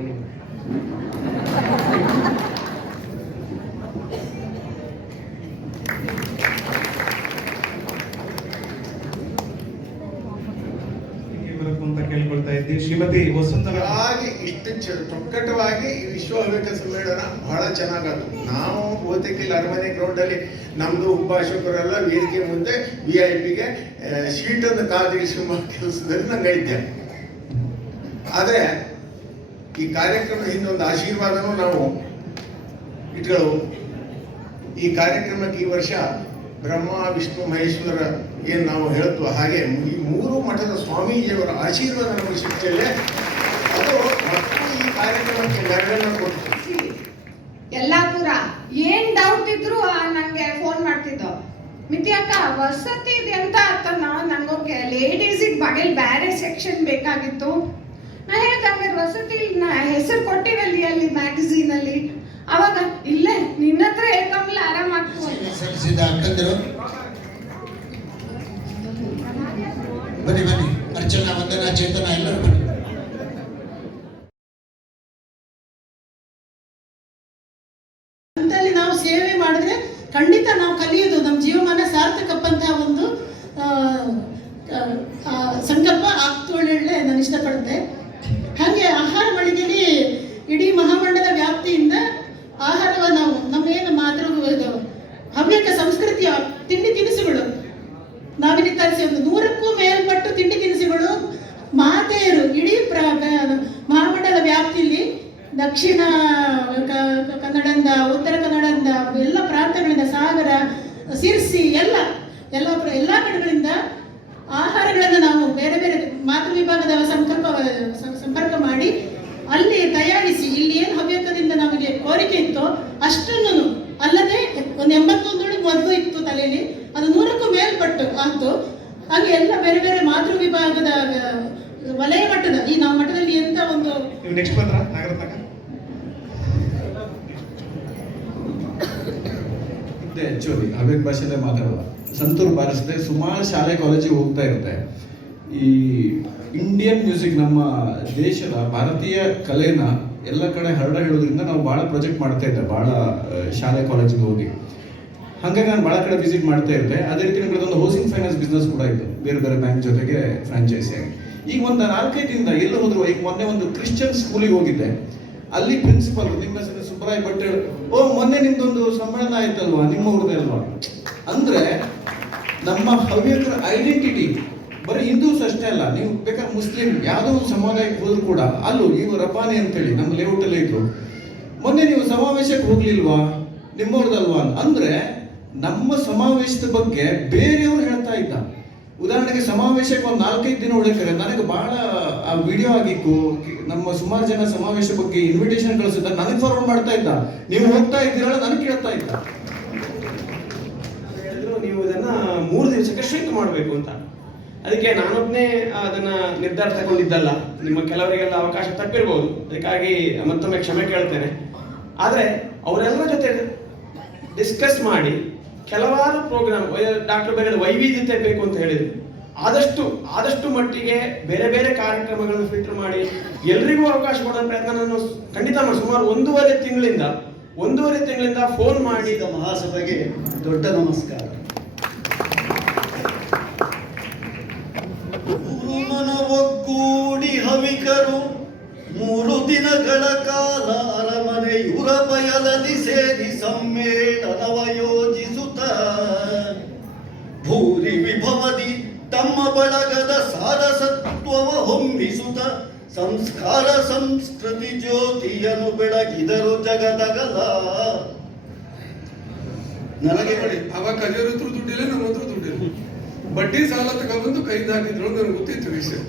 ಕೇಳ್ಕೊಳ್ತಾ ಇದ್ದೀವಿ ಶ್ರೀಮತಿ ವಸುಂಧರಾಗಿ ಇಷ್ಟು ಈ ವಿಶ್ವ ಹವ್ಯಕ ಸಮ್ಮೇಳನ ಬಹಳ ಚೆನ್ನಾಗದು. ನಾವು ಬಹುತೇಕ ಇಲ್ಲಿ ಅರಮನೆ ಗ್ರೌಂಡ್ ಅಲ್ಲಿ ನಮ್ದು ಉಪಾಸಕರೆಲ್ಲ ವೇದಿಕೆ ಮುಂದೆ ವಿ ಐ ಪಿಗೆ ಶೀಟನ್ನು ಕಾದಿರಿಸುವ ಕೆಲಸದಲ್ಲಿ ನಂಗೈತೆ ಆದರೆ ಈ ಕಾರ್ಯಕ್ರಮ ಇನ್ನೊಂದು ಆಶೀರ್ವಾದನೂ ನಾವು ಇಟ್ಕೊಳ್ಳೋ ಈ ಕಾರ್ಯಕ್ರಮಕ್ಕೆ ಈ ವರ್ಷ ಬ್ರಹ್ಮ, ವಿಷ್ಣು, ಮಹೇಶ್ವರ ಏನು ನಾವು ಹೇಳ್ತೋ ಹಾಗೆ ಈ ಮೂರು ಮಠದ ಸ್ವಾಮೀಜಿಯವರ ಆಶೀರ್ವಾದ ನಮಗೆ ಅದು ಮತ್ತು ಈ ಕಾರ್ಯಕ್ರಮಕ್ಕೆ ನೆರಳನ್ನು ಕೊಡ್ತು ಯಲ್ಲಾಪುರ ಏನ್ ಡೌಟ್ ಇದ್ರು ನನಗೆ ಫೋನ್ ಮಾಡ್ತಿದ್ದ. ಮಿತಿ ಅಕ್ಕ, ವಸತಿ ಇದೆ ಅಂತ ನಾವು ನಂಗೆ ಲೇಡೀಸಿಗೆ ಬಗೆಲ್ ಬೇರೆ ಸೆಕ್ಷನ್ ಬೇಕಾಗಿತ್ತು. ನಾ ಹೇಳಿದೆ ಹಂಗಾರೆ ವಸತಿ ಹೆಸರು ಕೊಟ್ಟಿವಲ್ಲಿ ಅಲ್ಲಿ ಮ್ಯಾಗಝೀನ್ ಅಲ್ಲಿ. ಅವಾಗ, ಇಲ್ಲೇ, ನಿನ್ನ ಹತ್ರ ಹೇಳ್ಕೊಂಬ್ಲ ಆರಾಮ ಸಲ್ಲಿಸಿದ ಬನ್ನಿ ಬನ್ನಿ. ಅರ್ಚನಾ, ವಂದನಾ, ಚೇತನ, ಎಲ್ಲರೂ ಬನ್ನಿ ಹಂತದಲ್ಲಿ ನಾವು ಸೇವೆ ಮಾಡಿದ್ರೆ ಖಂಡಿತ ನಾವು ಕಲಿಯೋದು ನಮ್ಮ ಜೀವಮಾನ ಸಾರ್ಥಕಪ್ಪಂತಹ ಒಂದು ಆ, ಆ, ಆ, ಸಂಕಲ್ಪ ಆಗ್ತು ಹೇಳಿ ನಾನು ಇಷ್ಟಪಡುತ್ತೆ ಹಾಗೆ ಆಹಾರ ಮಳಿಗೆಯಲ್ಲಿ ಇಡೀ ಮಹಾಮಂಡಲ ವ್ಯಾಪ್ತಿಯಿಂದ ಆಹಾರವ ನಾವು ನಮ್ಮೇನು ಮಾತೃ ಇದು ಹವ್ಯಕ ಸಂಸ್ಕೃತಿಯ ತಿಂಡಿ ತಿನಿಸುಗಳು ನಾವಿಲ್ಲಿ ತರಿಸಿ ಒಂದು ನೂರಕ್ಕೂ ಮೇಲ್ಪಟ್ಟು ತಿಂಡಿ ತಿನಿಸುಗಳು ಮಾತೆಯರು ಇಡೀ ಪ್ರ ದಕ್ಷಿಣ ಕ- ಕನ್ನಡದಿಂದ ಉತ್ತರ ಕನ್ನಡದಿಂದ ಎಲ್ಲ ಪ್ರಾಂತಗಳಿಂದ ಸಾಗರ ಸಿರ್ಸಿ ಎಲ್ಲ ಎಲ್ಲ ಪ್ರ- ಎಲ್ಲ ಕಡೆಗಳಿಂದ ಆಹಾರಗಳನ್ನು ನಾವು ಬೇರೆ ಬೇರೆ ಮಾತೃ ವಿಭಾಗದ ಸಂಪರ್ಕ ಸಂಪರ್ಕ ಮಾಡಿ ಅಲ್ಲಿ ತಯಾರಿಸಿ ಇಲ್ಲಿ ಏನು ಹವ್ಯಕದಿಂದ ನಮಗೆ ಕೋರಿಕೆ ಇತ್ತೋ ಅಷ್ಟನ್ನು ಅಲ್ಲದೆ ಒಂದು ಎಂಬತ್ತೊಂದೊಳಗೆ ಮೊದಲು ಇತ್ತು ತಲೆಯಲ್ಲಿ ಅದು ನೂರಕ್ಕೂ ಮೇಲ್ಪಟ್ಟು ಆಯ್ತು ಹಾಗೆ ಎಲ್ಲ ಬೇರೆ ಬೇರೆ ಮಾತೃ ವಿಭಾಗದ ಆ, ವಲಯ ಮಟ್ಟದ ಈ ನಾವು ಮಟ್ಟದಲ್ಲಿ ಎಂತ ಒಂದು ನೀವು ನೆಕ್ಸ್ಟ್ ಬಂದ್ರ ನಾಗರತ್ನಕ ಇದ್ದೆ ಆ್ಯಕ್ಚುಲಿ ಹವ್ಯಕ ಭಾಷೆಯಲ್ಲೇ ಮಾತಾಡೋದು ಸಂತೂರು ಬಾರಿಸದೆ ಸುಮಾರು ಶಾಲೆ ಕಾಲೇಜಿಗೆ ಹೋಗ್ತಾ ಇರುತ್ತೆ. ಈ ಇಂಡಿಯನ್ ಮ್ಯೂಸಿಕ್ ನಮ್ಮ ದೇಶದ ಭಾರತೀಯ ಕಲೆನ ಎಲ್ಲ ಕಡೆ ಹರಡ ಹೇಳೋದ್ರಿಂದ ನಾವು ಭಾಳ ಪ್ರಾಜೆಕ್ಟ್ ಮಾಡ್ತಾ ಇದ್ದೆ, ಭಾಳ ಶಾಲೆ ಕಾಲೇಜಿಗೆ ಹೋಗಿ. ಹಾಗೆ ನಾನು ಭಾಳ ಕಡೆ ವಿಸಿಟ್ ಮಾಡ್ತಾ ಇದ್ದೆ ಅದೇ ರೀತಿ ಒಂದು ಹೌಸಿಂಗ್ ಫೈನಾನ್ಸ್ ಬಿಸ್ನೆಸ್ ಕೂಡ ಇತ್ತು, ಬೇರೆ ಬೇರೆ ಬ್ಯಾಂಕ್ ಜೊತೆಗೆ ಫ್ರಾಂಚೈಸಿ ಆಗಿ. ಈಗ ಒಂದು ನಾಲ್ಕೈದಿಂದ ಎಲ್ಲ ಹೋದ್ರು, ಈಗ ಮೊನ್ನೆ ಒಂದು ಕ್ರಿಶ್ಚಿಯನ್ ಸ್ಕೂಲಿಗೆ ಹೋಗಿದ್ದೆ. ಅಲ್ಲಿ ಪ್ರಿನ್ಸಿಪಲ್ ನಿಮ್ಮ ಹೆಸರು ಸುಬ್ರಾಯ್ ಭಟ್ ಓ, ಮೊನ್ನೆ ನಿಮ್ದೊಂದು ಸಮ್ಮೇಳನ ಆಯ್ತಲ್ವಾ? ನಿಮ್ಮ ಊರದೇ ಅಲ್ವಾ ಅಂದ್ರೆ ನಮ್ಮ ಹವ್ಯಕರ ಐಡೆಂಟಿಟಿ ಬರೀ ಹಿಂದೂಸ್ ಅಷ್ಟೇ ಅಲ್ಲ, ನೀವು ಬೇಕಾದ್ರೆ ಮುಸ್ಲಿಂ, ಯಾವುದೋ ಒಂದು ಸಮುದಾಯಕ್ಕೆ ಹೋದ್ರು ಕೂಡ ಅಲ್ಲೂ ಇವು ರಬ್ಬಾನಿ ಅಂತೇಳಿ ನಮ್ಮ ಲೇಔಟಲ್ಲೇ ಇದ್ರು. ಮೊನ್ನೆ ನೀವು ಸಮಾವೇಶಕ್ಕೆ ಹೋಗ್ಲಿಲ್ವಾ? ನಿಮ್ಮವ್ರದಲ್ವಾ ಅಂದ್ರೆ ನಮ್ಮ ಸಮಾವೇಶದ ಬಗ್ಗೆ ಬೇರೆಯವ್ರು ಹೇಳ್ತಾ ಇದ್ದ ಉದಾಹರಣೆಗೆ ಸಮಾವೇಶಕ್ಕೆ ಒಂದು ನಾಲ್ಕೈದು ದಿನ ಉಳಿತಾರೆ ನನಗೆ ಬಹಳ, ಆ ವಿಡಿಯೋ ಆಗಿತ್ತು ನಮ್ಮ ಸುಮಾರು ಜನ ಸಮಾವೇಶ ಬಗ್ಗೆ ಇನ್ವಿಟೇಷನ್ ಕಳಿಸಿದ್ದ ನನಗೆ ಫಾರ್ವರ್ಡ್ ಮಾಡ್ತಾ ಇದ್ದ. ನೀವು ಹೋಗ್ತಾ ಇದ್ದೀರಲ್ಲ, ನನಗೆ ಕೇಳ್ತಾ ಇದ್ದ. ನೀವು ಇದನ್ನ ಮೂರು ದಿವಸಕ್ಕೆ ಶ್ರಿಂಕ್ ಮಾಡಬೇಕು ಅಂತ. ಅದಕ್ಕೆ ನಾನೊಬ್ಬನೇ ಅದನ್ನ ನಿರ್ಧಾರ ತಗೊಂಡಿದ್ದಲ್ಲ. ನಿಮ್ಮ ಕೆಲವರಿಗೆಲ್ಲ ಅವಕಾಶ ತಪ್ಪಿರ್ಬೋದು. ಅದಕ್ಕಾಗಿ ಮತ್ತೊಮ್ಮೆ ಕ್ಷಮೆ ಕೇಳ್ತೇನೆ. ಆದರೆ, ಅವರೆಲ್ಲರ ಜೊತೆ ಡಿಸ್ಕಸ್ ಮಾಡಿ ಕೆಲವಾರು ಪ್ರೋಗ್ರಾಮ್ ಡಾಕ್ಟರ್ ಬೇರೆ ವೈವಿಧ್ಯತೆ ಬೇಕು ಅಂತ ಹೇಳಿದ್ರು. ಆದಷ್ಟು ಆದಷ್ಟು ಮಟ್ಟಿಗೆ ಬೇರೆ ಬೇರೆ ಕಾರ್ಯಕ್ರಮಗಳನ್ನು ಫಿಲ್ಟರ್ ಮಾಡಿ ಎಲ್ರಿಗೂ ಅವಕಾಶ ಕೊಡೋ ಪ್ರಯತ್ನ ನಾನು ಖಂಡಿತ ಮಾಡಿ ಸುಮಾರು ಒಂದೂವರೆ ತಿಂಗಳಿಂದ ಒಂದೂವರೆ ತಿಂಗಳಿಂದ ಫೋನ್ ಮಾಡಿ ಮಹಾಸಭೆಗೆ ದೊಡ್ಡ ನಮಸ್ಕಾರ. ಒಗ್ಗೂಡಿ ಹವಿಕರು, ಮೂರು ದಿನಗಳ ಕಾಲ ಅರಮನೆಯುರ ಬಯಲಲ್ಲಿ ಸೇರಿ ಸಮ್ಮೇಳನವ ವಿಭವದಿ ತಮ್ಮ ಬಳಗದ ಸಾರಸತ್ವವ ಹೊಂಬಿಸುತ್ತ ಸಂಸ್ಕಾರ ಸಂಸ್ಕೃತಿ ಜ್ಯೋತಿಯನ್ನು ಬೆಳಗಿದರು ಜಗದಗಲ. ನನಗೆ ಅವ ಕಜೋರ್ ಹತ್ರ ದುಡ್ಡಿಲ್ಲ, ನಮ್ಮ ಹತ್ರ ದುಡ್ಡಿಲ್ಲ. ಬಡ್ಡಿ ಸಾಲ ತಗೊಂಡ್ಬಂದು ಕೈಯಿಂದ ಹಾಕಿದ್ರು ನನಗೆ ಗೊತ್ತಿತ್ತು ವಿಷಯ.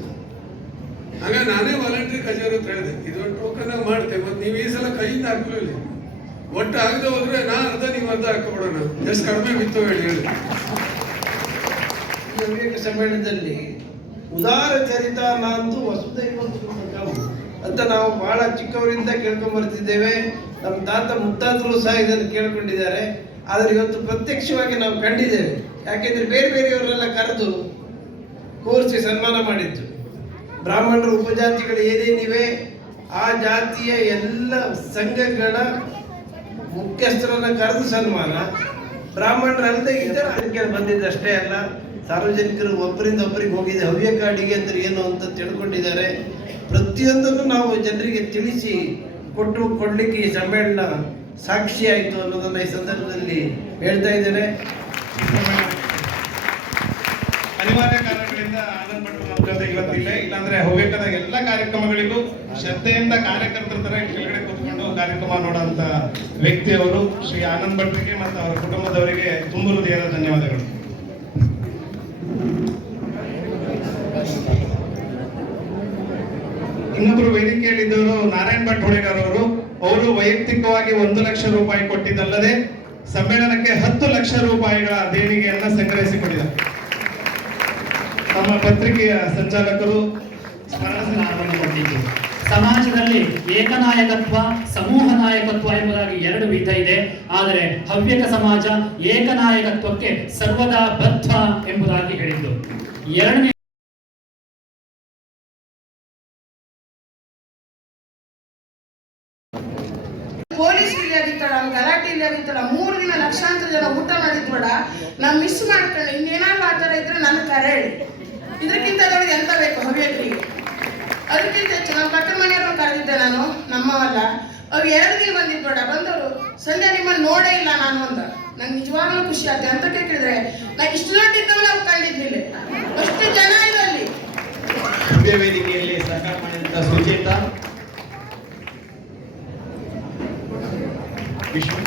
ಆಗ ನಾನೇ ವಾಲಂಟ್ರಿ ಕಜೇರಿ ಹತ್ರ ಹೇಳಿದೆ. ಇದೊಂದು ಟೋಕನ್ ಮಾಡ್ತೆ, ಮತ್ತೆ ನೀವು ಈ ಸಲ ಕೈಯಿಂದ ಹಾಕಲಿಲ್ಲ ಒಟ್ಟು ಆಗದೆ ಹೋದ್ರೆ ನಾ ಅರ್ಧ, ನೀವು ಅರ್ಧ ಹಾಕೋಬಿಡೋಣ ಎಷ್ಟು ಕಡಿಮೆ ಬಿತ್ತು ಹೇಳಿ ಹೇಳಿ. ಈ ವಿವೇಕ ಸಮ್ಮೇಳನದಲ್ಲಿ ಉದಾರ ಚರಿತ ನಾಂತು ವಸುದೈವ ಅಂತ ನಾವು ಬಹಳ ಚಿಕ್ಕವರಿಂದ ಕೇಳ್ಕೊಂಡ್ ಬರ್ತಿದ್ದೇವೆ. ನಮ್ಮ ತಾತ ಮುತ್ತಾತರು ಸಹ ಇದನ್ನು ಕೇಳ್ಕೊಂಡಿದ್ದಾರೆ. ಆದರೆ ಇವತ್ತು ಪ್ರತ್ಯಕ್ಷವಾಗಿ ನಾವು ಕಂಡಿದ್ದೇವೆ. ಯಾಕೆಂದ್ರೆ ಬೇರೆ ಬೇರೆಯವರೆಲ್ಲ ಕರೆದು ಕೋರ್ಸಿ ಸನ್ಮಾನ ಮಾಡಿದ್ದು ಬ್ರಾಹ್ಮಣರು, ಉಪಜಾತಿಗಳು ಏನೇನಿವೆ ಆ ಜಾತಿಯ ಎಲ್ಲ ಸಂಘಗಳ ಮುಖ್ಯಸ್ಥರನ್ನ ಕರೆದು ಸನ್ಮಾನ. ಬ್ರಾಹ್ಮಣರಲ್ಲದೆ ಇತರ ಅದಕ್ಕೆ ಬಂದಿದ್ದಷ್ಟೇ ಅಲ್ಲ. ಸಾರ್ವಜನಿಕರು ಒಬ್ಬರಿಂದ ಒಬ್ಬರಿಗೆ ಹೋಗಿದೆ ಹವ್ಯಕ ಅಡಿಗೆ ಅಂದ್ರೆ ಏನು ಅಂತ ತಿಳ್ಕೊಂಡಿದ್ದಾರೆ. ಪ್ರತಿಯೊಂದನ್ನು ನಾವು ಜನರಿಗೆ ತಿಳಿಸಿ ಕೊಟ್ಟು ಕೊಡ್ಲಿಕ್ಕೆ ಈ ಸಮ್ಮೇಳನ ಸಾಕ್ಷಿ ಆಯಿತು ಅನ್ನೋದನ್ನ ಈ ಸಂದರ್ಭದಲ್ಲಿ ಹೇಳ್ತಾ ಇದ್ದೇನೆ. ಅನಿವಾರ್ಯ ಕಾರಣಗಳಿಂದ ಆನಂದ್ ಭಟ್ರು ಜೊತೆ ಇವತ್ತಿಲ್ಲ ಇಲ್ಲಾಂದ್ರೆ ಹೋಗಬೇಕಾದ ಎಲ್ಲ ಕಾರ್ಯಕ್ರಮಗಳಿಗೂ ಶ್ರದ್ಧೆಯಿಂದ ಕಾರ್ಯಕರ್ತರ ತರ ಕೆಳಗಡೆ ಕೂತ್ಕೊಂಡು ಕಾರ್ಯಕ್ರಮ ನೋಡುವಂತ ವ್ಯಕ್ತಿಯವರು ಶ್ರೀ ಆನಂದ್ ಭಟ್ರಿಗೆ ಮತ್ತು ಅವರ ಕುಟುಂಬದವರಿಗೆ ತುಂಬ ಹೃದಯದ ಧನ್ಯವಾದಗಳು. ಇನ್ನೊಬ್ರು ವೇದಿಕೆಯಲ್ಲಿದ್ದವರು ನಾರಾಯಣ್ ಭಟ್ ಹೊಳೆಗಾರ್ ಅವರು. ಅವರು ವೈಯಕ್ತಿಕವಾಗಿ ಒಂದು ಲಕ್ಷ ರೂಪಾಯಿ ಕೊಟ್ಟಿದ್ದಲ್ಲದೆ ಸಮ್ಮೇಳನಕ್ಕೆ ಹತ್ತು ಲಕ್ಷ ರೂಪಾಯಿಗಳ ದೇಣಿಗೆಯನ್ನ ಸಂಗ್ರಹಿಸಿಕೊಂಡಿದ್ದಾರೆ ನಮ್ಮ ಪತ್ರಿಕೆಯ ಸಂಚಾಲಕರು ಸಮಾಜದಲ್ಲಿ ಏಕನಾಯಕತ್ವ, ಸಮೂಹ ನಾಯಕತ್ವ ಎಂಬುದಾಗಿ ಎರಡು ವಿಧ ಇದೆ. ಆದರೆ ಹವ್ಯಕ ಸಮಾಜ ಏಕನಾಯಕತ್ವಕ್ಕೆ ಸರ್ವದಾ ಬದ್ಧ ಎಂಬುದಾಗಿ ಹೇಳಿದ್ದು. ಎರಡನೇ ಪೊಲೀಸ್ ಇಲ್ಲದಿತ್ತಡ ಗಲಾಟೆ ಇಲ್ಲದಿತ್ತಡ ಮೂರು ದಿನ ಲಕ್ಷಾಂತರ ಜನ ಊಟ ಮಾಡಿದ್ಬೇಡ ನಾವು ಮಿಸ್ ಮಾಡ್ಕೊಳ್ಳಿ ಇನ್ನೇನಾದ್ರು ಆ ಥರ ಇದ್ರೆ ನನ್ನ ಕರೆ ಹೇಳಿ ಇದಕ್ಕಿಂತ ದೊಡ್ಡದು ಎಂತ ಬೇಕು ಹವ್ಯಕರಿಗೆ ಅದಕ್ಕಿಂತ ಹೆಚ್ಚು ನಮ್ಮ ಪಕ್ಕದ ಮನೆಯವ್ರನ್ನ ಕರೆದಿದ್ದೆ ನಾನು ನಮ್ಮವಲ್ಲ ಅವ್ರು ಎರಡು ದಿನ ಬಂದಿದ್ಬೇಡ ಸಂಧ್ಯಾ ನಿಮ್ಮನ್ನು ನೋಡೇ ಇಲ್ಲ ನಾನು ಅಂತ ನಂಗೆ ನಿಜವಾಗ್ಲೂ ಖುಷಿ ಆಯ್ತು. ಅಂತ ಕೇಳಿದ್ರೆ ನಾ ಇಷ್ಟು ದೊಡ್ಡ ಇದ್ದವನ್ನ ಅವ್ರು ಕಂಡಿದ್ದಿಲ್ಲ ಅಷ್ಟು ಜನ ಹವ್ಯ ವೇದಿಕೆಯಲ್ಲಿ ಸಹಕಾರ ಮಾಡಿದಂತ ಸುಚೇತ. ವಿಷ್ಣು.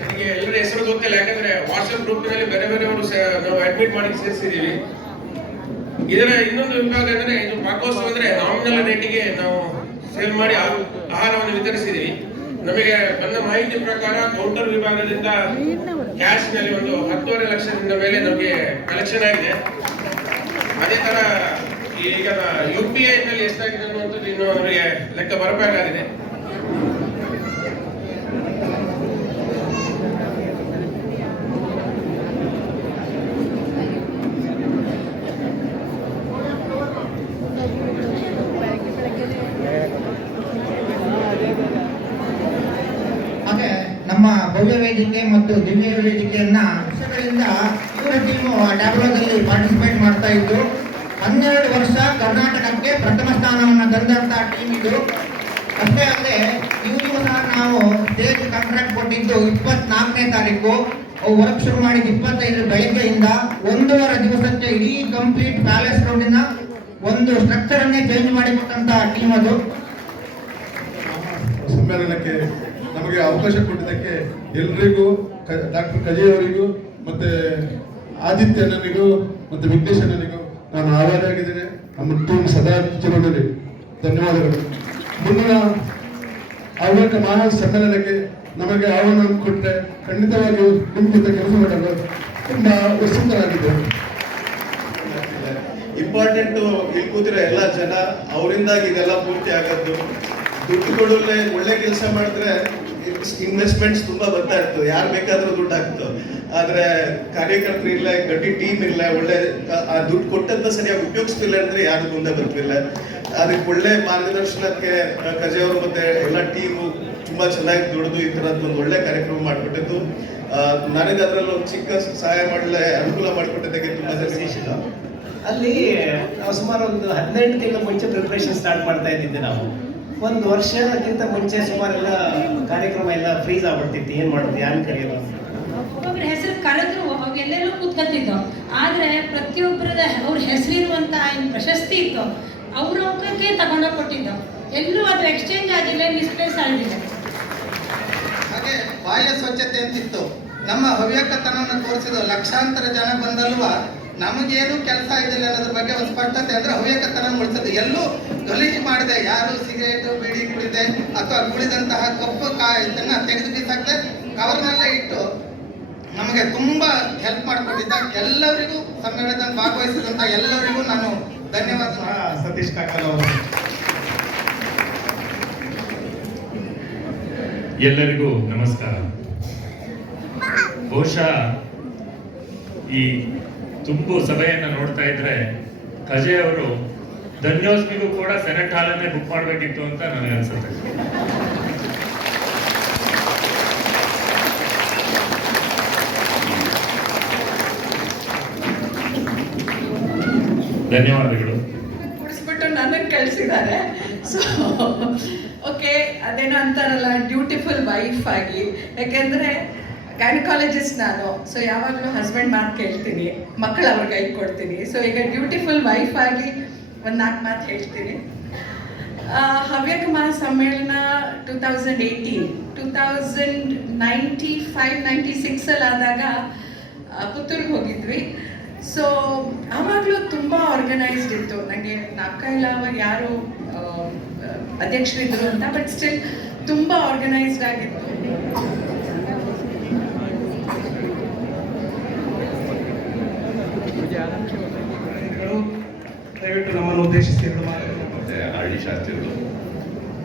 ನನಗೆ ಎಲ್ಲರ ಹೆಸರು ಗೊತ್ತಿಲ್ಲ. ಯಾಕಂದ್ರೆ ವಾಟ್ಸ್ಆಪ್ ಗ್ರೂಪ್ನಲ್ಲಿ ಬೇರೆ ಬೇರೆಯವರು ನಾವು ಅಡ್ಮಿಟ್ ಮಾಡಿ ಸೇರಿಸಿದೀವಿ. ಇದರ ಇನ್ನೊಂದು ವಿಭಾಗ ಅಂದ್ರೆ ಇದು ಪಾಕೋತ್ಸವ ಅಂದ್ರೆ ನಾಮಿನಲ್ ರೇಟಿಗೆ ನಾವು ಸೇಲ್ ಮಾಡಿ ಆಹಾರವನ್ನು ವಿತರಿಸಿದೀವಿ. ನಮಗೆ ಬಂದ ಮಾಹಿತಿ ಪ್ರಕಾರ ಕೌಂಟರ್ ವಿಭಾಗದಿಂದ ಕ್ಯಾಶ್ನಲ್ಲಿ ಒಂದು ಹತ್ತುವರೆ ಲಕ್ಷದಿಂದ ಮೇಲೆ ನಮಗೆ ಕಲೆಕ್ಷನ್ ಆಗಿದೆ. ಅದೇ ತರ ಈಗ ಯು ಪಿ ಐ ನಲ್ಲಿ ಎಷ್ಟಾಗಿದೆ ಅನ್ನುವಂಥದ್ದು ಇನ್ನು ಅವರಿಗೆ ಲೆಕ್ಕ ಬರಬೇಕಾಗಿದೆ ಹಾಗೆ ನಮ್ಮ ಭವ್ಯ ವೇದಿಕೆ ಮತ್ತು ದಿವ್ಯ ವೇದಿಕೆಯನ್ನ ವರ್ಷಗಳಿಂದ ಇವರ ಟೀಮು ಡ್ಯಾಬ್ಲೋದಲ್ಲಿ ಪಾರ್ಟಿಸಿಪೇಟ್ ಮಾಡ್ತಾ ಇದ್ದು, ಹನ್ನೆರಡು ವರ್ಷ ಕರ್ನಾಟಕಕ್ಕೆ ಪ್ರಥಮ ಸ್ಥಾನವನ್ನು ತಂದಂತ ಟೀಮ್ ಇದು. ಅಷ್ಟೇ ಅಲ್ಲದೆ, ಇವರಿಗೂ ಸಹ ನಾವು ಸ್ಟೇಜ್ ಕಾಂಟ್ರಾಕ್ಟ್ ಕೊಟ್ಟಿದ್ದು ಇಪ್ಪತ್ನಾಲ್ಕನೇ ತಾರೀಕು. ವರ್ಕ್ ಶುರು ಮಾಡಿದ ಇಪ್ಪತ್ತೈದು ಬೆಳಗ್ಗೆಯಿಂದ ಒಂದೂವರೆ ದಿವಸಕ್ಕೆ ಇಡೀ ಕಂಪ್ಲೀಟ್ ಪ್ಯಾಲೇಸ್ ಗ್ರೌಂಡಿನ ಒಂದು ಸ್ಟ್ರಕ್ಚರ್ ಅನ್ನೇ ಚೇಂಜ್ ಮಾಡಿಕೊಟ್ಟಂತ ಟೀಮ್ ಅದು. ಸಮ್ಮೇಳನಕ್ಕೆ ನಮಗೆ ಅವಕಾಶ ಕೊಟ್ಟಿದ್ದಕ್ಕೆ ಎಲ್ರಿಗೂ ಡಾಕ್ಟರ್ ಕಜಿ ಅವರಿಗೂ, ಮತ್ತೆ ಮತ್ತೆ ವಿಘ್ನೇಶ್ ಅಣ್ಣನಿಗೂ ನಾನು ಆಭಾರಿಯಾಗಿದ್ದೇನೆ ನಮ್ಮ ಟೀಮ್ ಸದಾ ಚಿರೋದಲ್ಲಿ ಧನ್ಯವಾದಗಳು. ಮುಂದಿನ ಆವಕ ಮಹಾ ಸಮ್ಮೇಳನಕ್ಕೆ ನಮಗೆ ಆಹ್ವಾನ ಕೊಟ್ಟರೆ ಖಂಡಿತವಾಗಿಯೂ ನಿಮ್ಮ ಜೊತೆ ಕೆಲಸ ಮಾಡಲು ತುಂಬ ಉತ್ಸುಕರಾಗಿದ್ದರು ಇಂಪಾರ್ಟೆಂಟ್ ಇಲ್ಲಿ ಕೂತಿರೋ ಎಲ್ಲ ಜನ ಅವರಿಂದಾಗಿ ಇದೆಲ್ಲ ಪೂರ್ತಿ ಆಗೋದು ದುಡ್ಡು ಕೊಡೋಲೆ ಒಳ್ಳೆ ಕೆಲಸ ಮಾಡಿದ್ರೆ ಇನ್ವೆಸ್ಟ್ಮೆಂಟ್ಸ್ ತುಂಬಾ ಬರ್ತಾ ಇತ್ತು ಯಾರು ಬೇಕಾದ್ರೂ ದುಡ್ಡು ಹಾಕ್ತು ಆದ್ರೆ ಕಾರ್ಯಕರ್ತರು ಇಲ್ಲ ಗಟ್ಟಿ ಟೀಮ್ ಇಲ್ಲ, ಒಳ್ಳೆ, ಆ ದುಡ್ಡು ಕೊಟ್ಟಂತ ಸರಿಯಾಗಿ ಉಪಯೋಗಿಸ್ತಿಲ್ಲ ಅಂದ್ರೆ ಯಾರು ಮುಂದೆ ಬರ್ತಿಲ್ಲ. ಅದಕ್ಕೆ ಒಳ್ಳೆ ಮಾರ್ಗದರ್ಶನಕ್ಕೆ ಕಜೆಯವರು ಮತ್ತೆ ಎಲ್ಲ ಟೀಮು ತುಂಬಾ ಚೆನ್ನಾಗಿ ದುಡಿದು ಈ ಒಂದು ಒಳ್ಳೆ ಕಾರ್ಯಕ್ರಮ ಮಾಡ್ಕೊಟ್ಟಿತ್ತು. ನನಗೆ ಅದರಲ್ಲಿ ಒಂದು ಚಿಕ್ಕ ಸಹಾಯ ಮಾಡಲೆ, ಅನುಕೂಲ ಮಾಡಿಕೊಟ್ಟಿದ್ದಕ್ಕೆ ತುಂಬಾ ಧನ್ಯವಾದ ಅಲ್ಲಿ ಸುಮಾರು ಒಂದು ಹದಿನೆಂಟು ತಿಂಗಳ ಮುಂಚೆ ಪ್ರಿಪ್ರೇಷನ್ ಸ್ಟಾರ್ಟ್ ಮಾಡ್ತಾ ಇದ್ದಿದ್ದೆ ನಾವು. ಒಂದು ವರ್ಷಕ್ಕಿಂತ ಮುಂಚೆ ಸುಮಾರೆಲ್ಲ ಕಾರ್ಯಕ್ರಮ ಎಲ್ಲ ಫ್ರೀಸ್ ಆಗ್ಬಿಡ್ತಿತ್ತು. ಏನ್ ಮಾಡೋದು ಯಾರು ಕರೆಯೋದು? ಒಬ್ಬೊಬ್ರ ಹೆಸರು ಕರೆದ್ರು ಅವಾಗ ಎಲ್ಲೆಲ್ಲೂ ಕೂತ್ಕೊತಿದ್ದೋ. ಆದ್ರೆ ಪ್ರತಿಯೊಬ್ಬರದ ಅವ್ರ ಹೆಸರಿರುವಂತ ಏನ್ ಪ್ರಶಸ್ತಿ ಇತ್ತು ಅವ್ರ ಮುಖಕ್ಕೆ ತಗೊಂಡೋಗಿ ಕೊಟ್ಟಿದ್ದೋ. ಎಲ್ಲೂ ಅದು ಎಕ್ಸ್ಚೇಂಜ್ ಆಗಿಲ್ಲ ಮಿಸ್ಪ್ಲೇಸ್ ಆಗಿಲ್ಲ. ಹಾಗೆ ಬಾಹ್ಯ ಸ್ವಚ್ಛತೆ ಅಂತಿತ್ತು. ನಮ್ಮ ಹವ್ಯಕತನವನ್ನು ತೋರಿಸಿದ ಲಕ್ಷಾಂತರ ಜನ ಬಂದಲ್ವಾ? ನಮಗೇನು ಕೆಲಸ ಇದಿಲ್ಲ ಅನ್ನೋದ್ರ ಬಗ್ಗೆ ಒಂದು ಸ್ಪಷ್ಟತೆ ಅಂದ್ರೆ ಹವ್ಯಕತನ ಮುಳಿಸುತ್ತೆ ಎಲ್ಲೂ ಗಲೀಜು ಮಾಡಿದೆ. ಯಾರು ಸಿಗರೇಟು ಬಿಡಿ ಕುಡಿದೆ ಅಥವಾ ಕುಡಿದಂತಹ ಕಪ್ಪು ಕಾಯಿತನ್ನ ತೆಗೆದು ಬಿಸಾಕ್ದೆ ಕವರ್ನಲ್ಲೇ ಇಟ್ಟು ನಮಗೆ ತುಂಬಾ ಹೆಲ್ಪ್ ಮಾಡಿಕೊಟ್ಟಿದ್ದ ಎಲ್ಲರಿಗೂ ಸಮ್ಮೇಳನದಲ್ಲಿ ಭಾಗವಹಿಸಿದಂತ ಎಲ್ಲರಿಗೂ ನಾನು ಧನ್ಯವಾದ. ಸತೀಶ್ ಕಾಕಲ್ ಅವರು. ಎಲ್ಲರಿಗೂ ನಮಸ್ಕಾರ. ಬಹುಶಃ ಈ ತುಂಬು ಸಭೆಯನ್ನು ನೋಡ್ತಾ ಇದ್ರೆ ಖಜೆ ಅವರು ಧನ್ಯೋಸ್ಮಿಗೂ ಕೂಡ ಸೆನೆಟ್ ಹಾಲನ್ನೇ ಬುಕ್ ಮಾಡಬೇಕಿತ್ತು ಅಂತ ನನಗೆ ಅನ್ಸುತ್ತೆ. ಧನ್ಯವಾದಗಳು. ಕುಡಿಸ್ಬಿಟ್ಟು ನನಗೆ ಕಳಿಸಿದ್ದಾರೆ. ಸೊ ಓಕೆ ಅದೇನೋ ಅಂತಾರಲ್ಲ ಡ್ಯೂಟಿಫುಲ್ ವೈಫ್ ಆಗಿ. ಯಾಕೆಂದರೆ ಗೈನಕಾಲಜಿಸ್ಟ್ ನಾನು. ಸೊ ಯಾವಾಗಲೂ ಹಸ್ಬೆಂಡ್ ಮಾತು ಕೇಳ್ತೀನಿ. ಮಕ್ಕಳು ಅವ್ರ ಕೈ ಕೊಡ್ತೀನಿ. ಸೊ ಈಗ ಬ್ಯೂಟಿಫುಲ್ ವೈಫ್ ಆಗಿ ಒಂದು ನಾಲ್ಕು ಮಾತು ಹೇಳ್ತೀನಿ. ಹವ್ಯಕ ಮಾ ಸಮ್ಮೇಳನ two thousand eighteen two thousand ninety five ninety ಸಿಕ್ಸಲ್ಲಿ ಆದಾಗ ಪುತ್ತೂರಿಗೆ ಹೋಗಿದ್ವಿ. ಸೊ ಆವಾಗಲೂ ತುಂಬ ಆರ್ಗನೈಸ್ಡ್ ಇತ್ತು. ನನಗೆ ನಾಲ್ಕ ಇಲ್ಲ ಅವಾಗ ಯಾರು ಅಧ್ಯಕ್ಷರಿದ್ದರು ಅಂತ ಬಟ್ ಸ್ಟಿಲ್ ತುಂಬ ಆರ್ಗನೈಸ್ಡ್ ಆಗಿತ್ತು ದಯವಿಟ್ಟು ನಮ್ಮನ್ನು ಉದ್ದೇಶಿಸಿ ಮತ್ತೆ ಡಿ ಶಾಸ್ತ್ರಿಗಳು.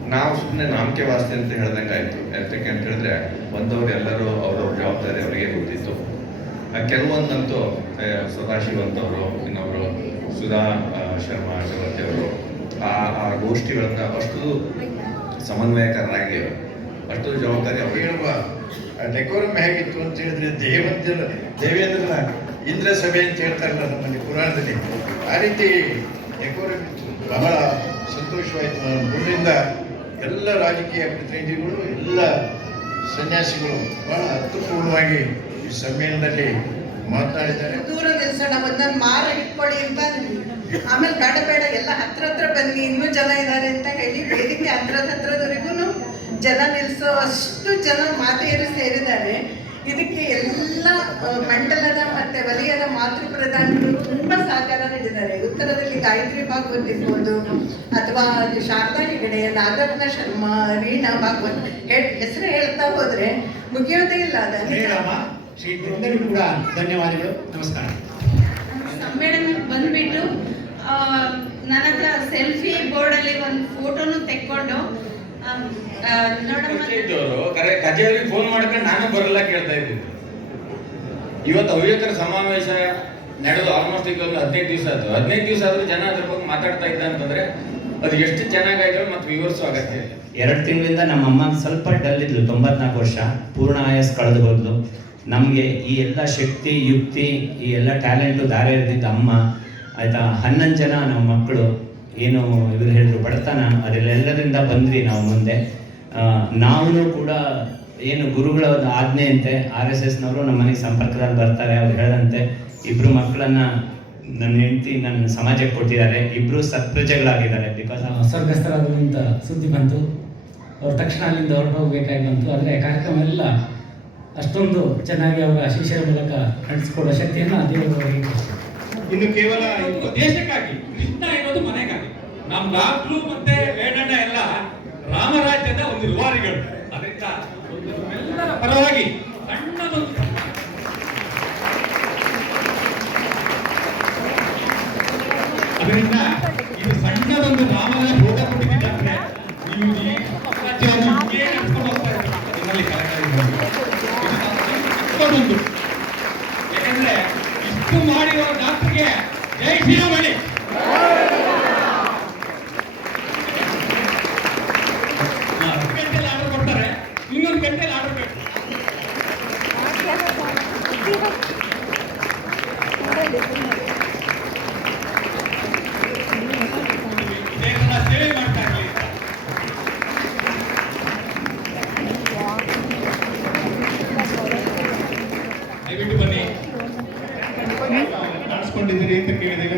ನಾವು ಸುಮ್ಮನೆ ನಾಮಕೆ ವಾಸ್ತೆ ಅಂತ ಹೇಳ್ದಂಗೆ ಆಯ್ತು. ಯಾಕೆ ಅಂತ ಹೇಳಿದ್ರೆ, ಬಂದವರು ಎಲ್ಲರೂ ಅವ್ರವ್ರ ಜವಾಬ್ದಾರಿ ಅವರಿಗೆ ಗೊತ್ತಿತ್ತು. ಕೆಲವೊಂದಂತೂ ಸದಾಶಿವ ಅಂತವರು ಇನ್ನೊಬ್ರು ಸುಧಾ ಶರ್ಮಾ ಚಕ್ರವರ್ತಿ ಅವರು, ಆ ಆ ಗೋಷ್ಠಿಗಳನ್ನ ಅಷ್ಟು ಸಮನ್ವಯಕರರಾಗಿ, ಅಷ್ಟು ಜವಾಬ್ದಾರಿ ಅವ್ರಿಗೆ ಹೇಳುವ ಡೆಕೋರಮ್ ಹೇಗಿತ್ತು ಅಂತ ಹೇಳಿದ್ರೆ ದೇವೇಂದ್ರ ಅಂತ ಇಂದ್ರ ಸಭೆ ಅಂತ ಹೇಳ್ತಾರಲ್ಲ ನಮ್ಮಲ್ಲಿ ಪುರಾಣದಲ್ಲಿ. ಆ ರೀತಿ ಬಹಳ ಸಂತೋಷವಾಯಿತು. ಗುರುವಿಂದ ಎಲ್ಲ ರಾಜಕೀಯ ಪ್ರತಿನಿಧಿಗಳು, ಎಲ್ಲ ಸನ್ಯಾಸಿಗಳು ಬಹಳ ಅರ್ಥಪೂರ್ಣವಾಗಿ ಈ ಸಮ್ಮೇಳನದಲ್ಲಿ ಮಾತನಾಡಿದ್ದಾರೆ ದೂರ ನಿಲ್ಸೋಣ ಒಂದೊಂದು ಮಾರ ಇಟ್ಕೊಳ್ಳಿ ಅಂತ ಆಮೇಲೆ ಬೇಡ ಬೇಡ, ಎಲ್ಲ ಹತ್ರ ಹತ್ರ ಬನ್ನಿ, ಇನ್ನೂ ಜನ ಇದ್ದಾರೆ ಅಂತ ಹೇಳಿ ವೇದಿಕೆ ಹತ್ರದ ಹತ್ರದವರೆಗೂ ಜನ ನಿಲ್ಸೋ ಅಷ್ಟು ಜನ ಮಾತೆಯರು ಸೇರಿದ್ದಾರೆ. ಇದಕ್ಕೆ ಎಲ್ಲ ಮಂಡಲದ ಮತ್ತೆ ವಲಯದ ಮಾತೃ ಪ್ರಧಾನಿಗಳು ತುಂಬಾ ಸಹಕಾರ ನೀಡಿದ್ದಾರೆ. ಉತ್ತರದಲ್ಲಿ ಗಾಯತ್ರಿ ಭಾಗವತ್ ಇರ್ಬೋದು ಅಥವಾ ಶಾರದಾ ಹೆಗಡೆ ನಾಗರತ್ನ ಶರ್ಮಾ ರೀಣಾ ಭಾಗವತ್ ಹೆಸರು ಹೇಳ್ತಾ ಹೋದ್ರೆ ಮುಗಿಯೋದೇ ಇಲ್ಲ ಕೂಡ ಧನ್ಯವಾದಗಳು. ನಮಸ್ಕಾರ. ಸಮ್ಮೇಳನಕ್ಕೆ ಬಂದ್ಬಿಟ್ಟು ನನ್ನ ಹತ್ರ ಸೆಲ್ಫಿ ಬೋರ್ಡಲ್ಲಿ ಒಂದು ಫೋಟೋನು ತೆಕ್ಕೊಂಡು ಕರೆ ಕಚೇರಿಗೆ ಫೋನ್ ಮಾಡ್ಕೊಂಡು ನಾನು ಬರಲ್ಲ ಕೇಳ್ತಾ ಇದ್ದೀನಿ. ಇವತ್ತು ಹವ್ಯಕರ ಸಮಾವೇಶ ನಡೆದು ಆಲ್ಮೋಸ್ಟ್ ಈಗ ಒಂದು ಹದಿನೈದು ದಿವಸ ಆಯ್ತು. ಹದಿನೈದು ದಿವಸ ಆದ್ರೂ ಜನ ಅದ್ರ ಬಗ್ಗೆ ಮಾತಾಡ್ತಾ ಇದ್ದ ಅಂತಂದ್ರೆ ಅದು ಎಷ್ಟು ಚೆನ್ನಾಗಾಯ್ತು ಮತ್ತೆ ವಿವರಿಸೋ ಅಗತ್ಯ ಇಲ್ಲ ಎರಡು ತಿಂಗಳಿಂದ ನಮ್ಮ ಅಮ್ಮ ಸ್ವಲ್ಪ ಡಲ್ ಇದ್ಲು ತೊಂಬತ್ನಾಲ್ಕು ವರ್ಷ ಪೂರ್ಣ ಆಯಸ್ ಕಳೆದು ಹೋದ್ಲು. ನಮಗೆ ಈ ಎಲ್ಲ ಶಕ್ತಿ ಯುಕ್ತಿ ಈ ಎಲ್ಲ ಟ್ಯಾಲೆಂಟು ಧಾರೆ ಇರ್ತಿದ್ದ ಅಮ್ಮ ಆಯ್ತಾ ಹನ್ನೊಂದು ಜನ ನಮ್ಮ ಮಕ್ಕಳು ಏನು ಇವರು ಹೇಳಿದ್ರು ಬಡತನ ಅದೆಲ್ಲೆಲ್ಲರಿಂದ ಬಂದ್ವಿ ನಾವು ಮುಂದೆ. ನಾವು ಕೂಡ ಏನು ಗುರುಗಳ ಒಂದು ಆಜ್ಞೆಯಂತೆ ಆರ್ ಎಸ್ ಎಸ್ನವರು ನಮ್ಮ ಮನೆಗೆ ಸಂಪರ್ಕದಲ್ಲಿ ಬರ್ತಾರೆ ಅವ್ರು ಹೇಳದಂತೆ ಇಬ್ಬರು ಮಕ್ಕಳನ್ನ ನನ್ನ ಹೆಂಡತಿ ನನ್ನ ಸಮಾಜಕ್ಕೆ ಕೊಟ್ಟಿದ್ದಾರೆ ಇಬ್ರು ಸತ್ಪ್ರಜೆಗಳಾಗಿದ್ದಾರೆ. ಬಿಕಾಸ್ ಸ್ವರ್ಗಸ್ಥರಾದ್ರು ಅಂತ ಸುದ್ದಿ ಬಂತು. ಅವ್ರು ತಕ್ಷಣ ಅಲ್ಲಿಂದ ಹೊರಟು ಹೋಗ್ಬೇಕಾಗಿ ಬಂತು. ಆದರೆ ಕಾರ್ಯಕ್ರಮ ಎಲ್ಲ ಅಷ್ಟೊಂದು ಚೆನ್ನಾಗಿ ಅವರ ಶಿಷ್ಯರ ಮೂಲಕ ನಡೆಸಿಕೊಡೋ ಶಕ್ತಿಯನ್ನು ದೇವರು ಅವರಿಗೆ ಇನ್ನು ಕೇವಲ ದೇಶಕ್ಕಾಗಿ ಕೃಷ್ಣ ಇರೋದು ಮನೆಗಾಗಿ ನಮ್ ಡಾಕ್ಟ್ರು ಮತ್ತೆ ವೇಣಣ್ಣ ಎಲ್ಲ ರಾಮರಾಜ್ಯದ ಒಂದು ರುವಾರಿಗಳು. ಅದರಿಂದ ಎಲ್ಲರ ಪರವಾಗಿ ಸಣ್ಣದೊಂದು ಅದರಿಂದ ಇದು ಸಣ್ಣದೊಂದು ರಾಮರಾಜ್ ಹೋಗ ಕೊಟ್ಟಿದ್ದಂದ್ರೆ ನೀವು ಇಷ್ಟು ಮಾಡಿರೋ ಡಾಕ್ಟ್ರಿಗೆ ಜೈ ಶ್ರೀರಾಮ್ ನಡೆಸ್ಕೊಂಡಿದ್ದೀರಿ ಅಂತ